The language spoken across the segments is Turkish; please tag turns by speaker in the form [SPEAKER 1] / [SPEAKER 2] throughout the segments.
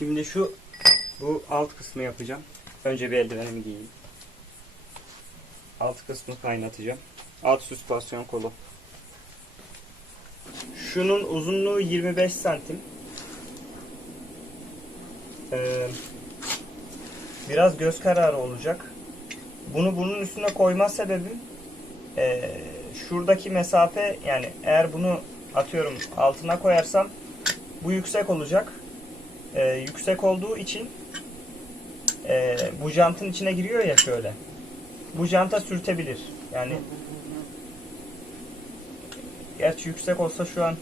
[SPEAKER 1] Şimdi şu bu alt kısmı yapacağım. Önce bir eldivenimi giyeyim. Alt kısmı kaynatacağım. Alt süspansiyon kolu. Şunun uzunluğu 25 santim. Ee, biraz göz kararı olacak. Bunu bunun üstüne koyma sebebim ee, şuradaki mesafe yani eğer bunu atıyorum altına koyarsam bu yüksek olacak. Ee, yüksek olduğu için ee, bu jantın içine giriyor ya şöyle. Bu janta sürtebilir. Yani gerçi yüksek olsa şu an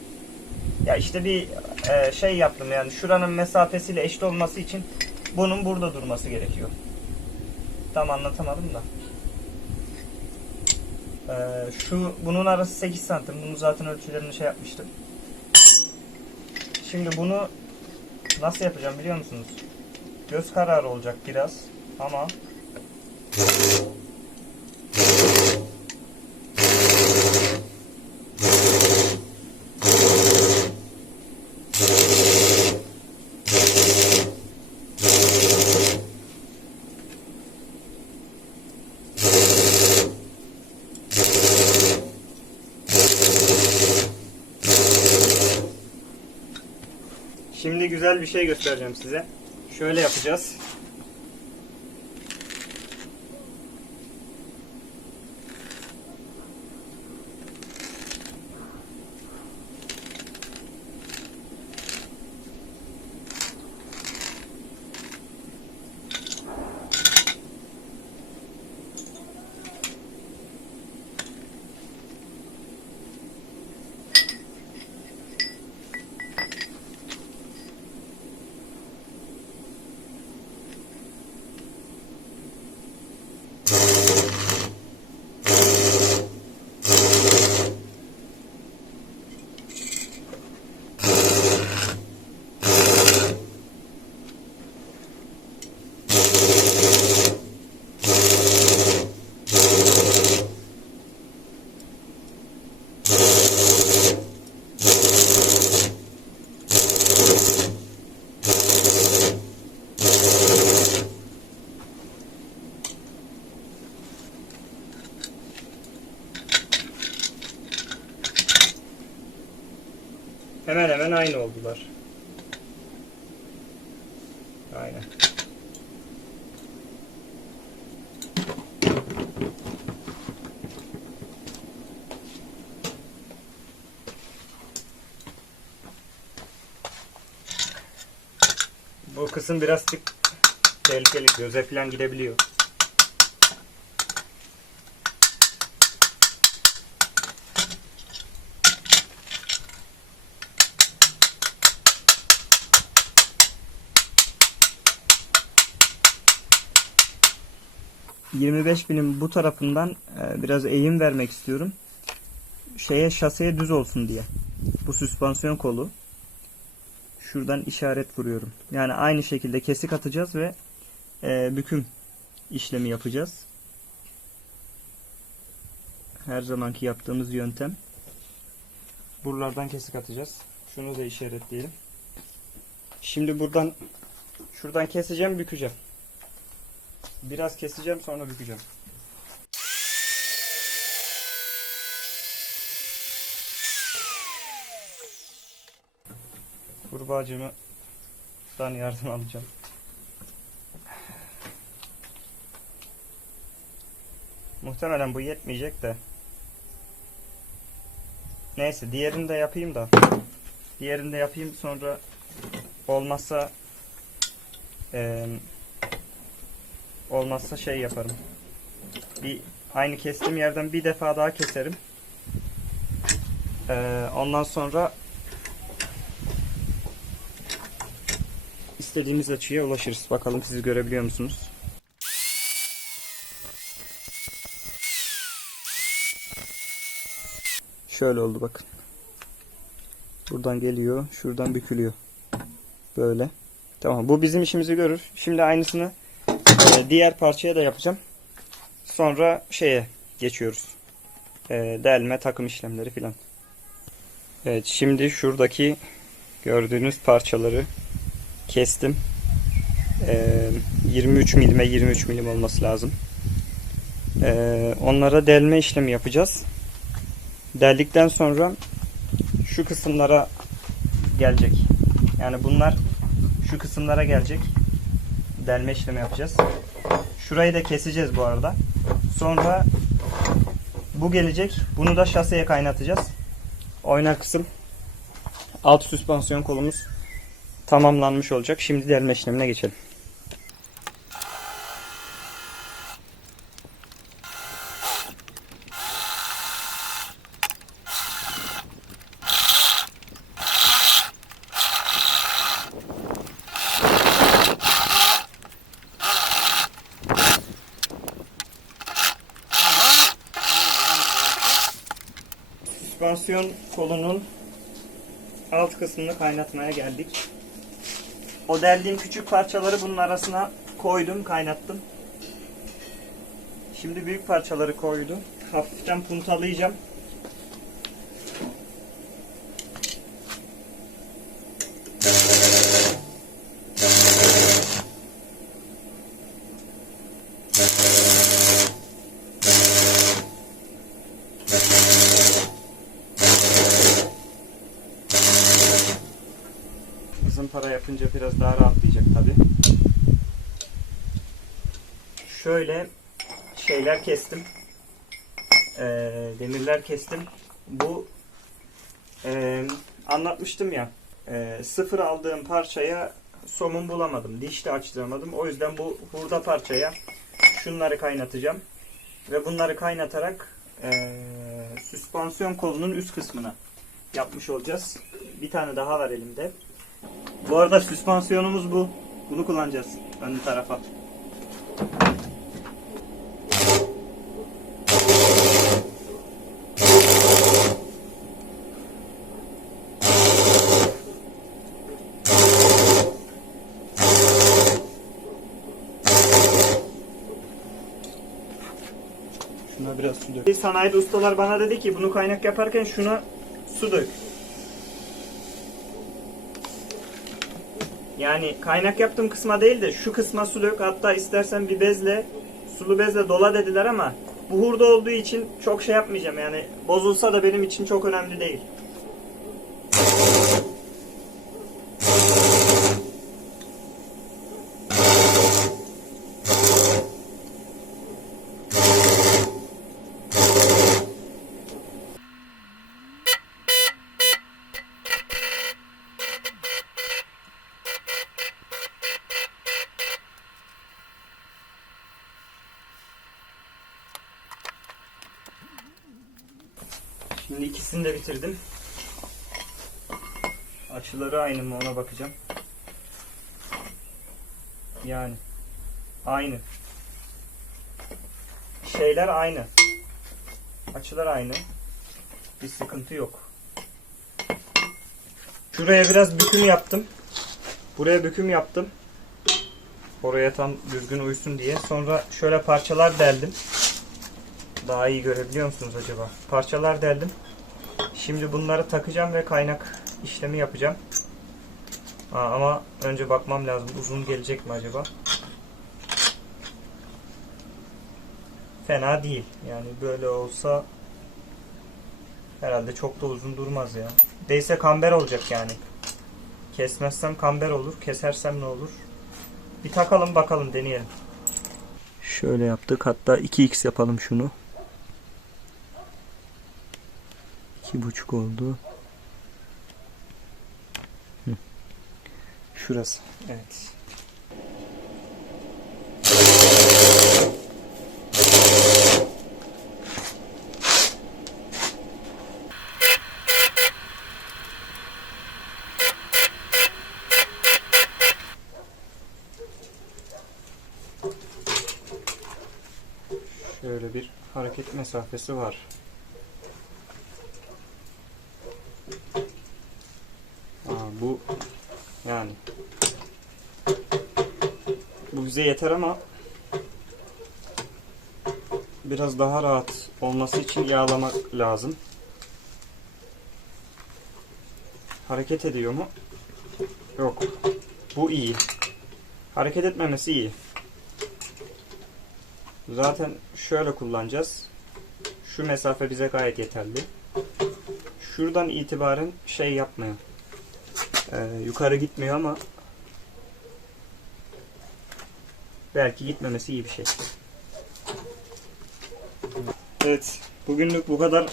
[SPEAKER 1] ya işte bir e, şey yaptım yani şuranın mesafesiyle eşit olması için bunun burada durması gerekiyor. Tam anlatamadım da. Ee, şu bunun arası 8 santim. Bunu zaten ölçülerini şey yapmıştım. Şimdi bunu nasıl yapacağım biliyor musunuz? Göz kararı olacak biraz ama Şimdi güzel bir şey göstereceğim size. Şöyle yapacağız. Kısım biraz tık tehlikeli. Göze falan gidebiliyor. ...25 binim bu tarafından e, biraz eğim vermek istiyorum. Şeye şaseye düz olsun diye. Bu süspansiyon kolu. Şuradan işaret vuruyorum. Yani aynı şekilde kesik atacağız ve e, büküm işlemi yapacağız. Her zamanki yaptığımız yöntem. Buralardan kesik atacağız. Şunu da işaretleyelim. Şimdi buradan şuradan keseceğim, bükeceğim. Biraz keseceğim sonra bükeceğim. Kurbağacımdan yardım alacağım. Muhtemelen bu yetmeyecek de. Neyse diğerini de yapayım da. Diğerini de yapayım sonra olmazsa eee olmazsa şey yaparım. Bir aynı kestiğim yerden bir defa daha keserim. Eee, ondan sonra istediğimiz açıya ulaşırız. Bakalım siz görebiliyor musunuz? Şöyle oldu bakın. Buradan geliyor, şuradan bükülüyor. Böyle. Tamam bu bizim işimizi görür. Şimdi aynısını e, diğer parçaya da yapacağım. Sonra şeye geçiyoruz. E, delme, takım işlemleri filan. Evet şimdi şuradaki gördüğünüz parçaları kestim. Ee, 23 milime 23 milim olması lazım. Ee, onlara delme işlemi yapacağız. Deldikten sonra şu kısımlara gelecek. Yani bunlar şu kısımlara gelecek. Delme işlemi yapacağız. Şurayı da keseceğiz bu arada. Sonra bu gelecek. Bunu da şaseye kaynatacağız. Oynar kısım alt süspansiyon kolumuz tamamlanmış olacak. Şimdi delme işlemine geçelim. Süspansiyon kolunun alt kısmını kaynatmaya geldik. O deldiğim küçük parçaları bunun arasına koydum, kaynattım. Şimdi büyük parçaları koydum. Hafiften puntalayacağım. Yapınca biraz daha rahatlayacak tabi. Şöyle şeyler kestim. Ee, demirler kestim. Bu ee, anlatmıştım ya. ee, sıfır aldığım parçaya somun bulamadım. Diş de açtıramadım. O yüzden bu hurda parçaya şunları kaynatacağım. Ve bunları kaynatarak ee, süspansiyon kolunun üst kısmına yapmış olacağız. Bir tane daha var elimde. Bu arada süspansiyonumuz bu. Bunu kullanacağız ön tarafa. Şuna biraz su dök. Sanayide ustalar bana dedi ki bunu kaynak yaparken şuna su dök. Yani kaynak yaptığım kısma değil de şu kısma su dök. Hatta istersen bir bezle, sulu bezle dola dediler ama bu hurda olduğu için çok şey yapmayacağım. Yani bozulsa da benim için çok önemli değil. Şimdi ikisini de bitirdim. Açıları aynı mı ona bakacağım. Yani aynı. Şeyler aynı. Açılar aynı. Bir sıkıntı yok. Şuraya biraz büküm yaptım. Buraya büküm yaptım. Oraya tam düzgün uysun diye. Sonra şöyle parçalar deldim. Daha iyi görebiliyor musunuz acaba? Parçalar deldim. Şimdi bunları takacağım ve kaynak işlemi yapacağım. Aa, ama önce bakmam lazım. Uzun gelecek mi acaba? Fena değil. Yani böyle olsa herhalde çok da uzun durmaz ya. Değse kamber olacak yani. Kesmezsem kamber olur. Kesersem ne olur? Bir takalım bakalım deneyelim. Şöyle yaptık. Hatta 2x yapalım şunu. İki buçuk oldu. Hı. Şurası. Evet. Şöyle bir hareket mesafesi var. Aa, bu yani bu bize yeter ama biraz daha rahat olması için yağlamak lazım. Hareket ediyor mu? Yok. Bu iyi. Hareket etmemesi iyi. Zaten şöyle kullanacağız. Şu mesafe bize gayet yeterli. Şuradan itibaren şey yapmıyor. Ee, yukarı gitmiyor ama belki gitmemesi iyi bir şey. Evet. Bugünlük bu kadar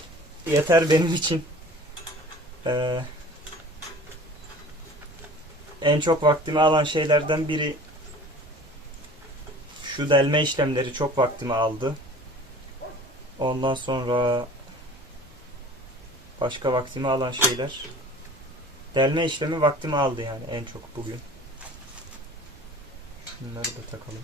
[SPEAKER 1] yeter benim için. Ee, en çok vaktimi alan şeylerden biri şu delme işlemleri çok vaktimi aldı. Ondan sonra başka vaktimi alan şeyler delme işlemi vaktimi aldı yani en çok bugün. Şunları da takalım.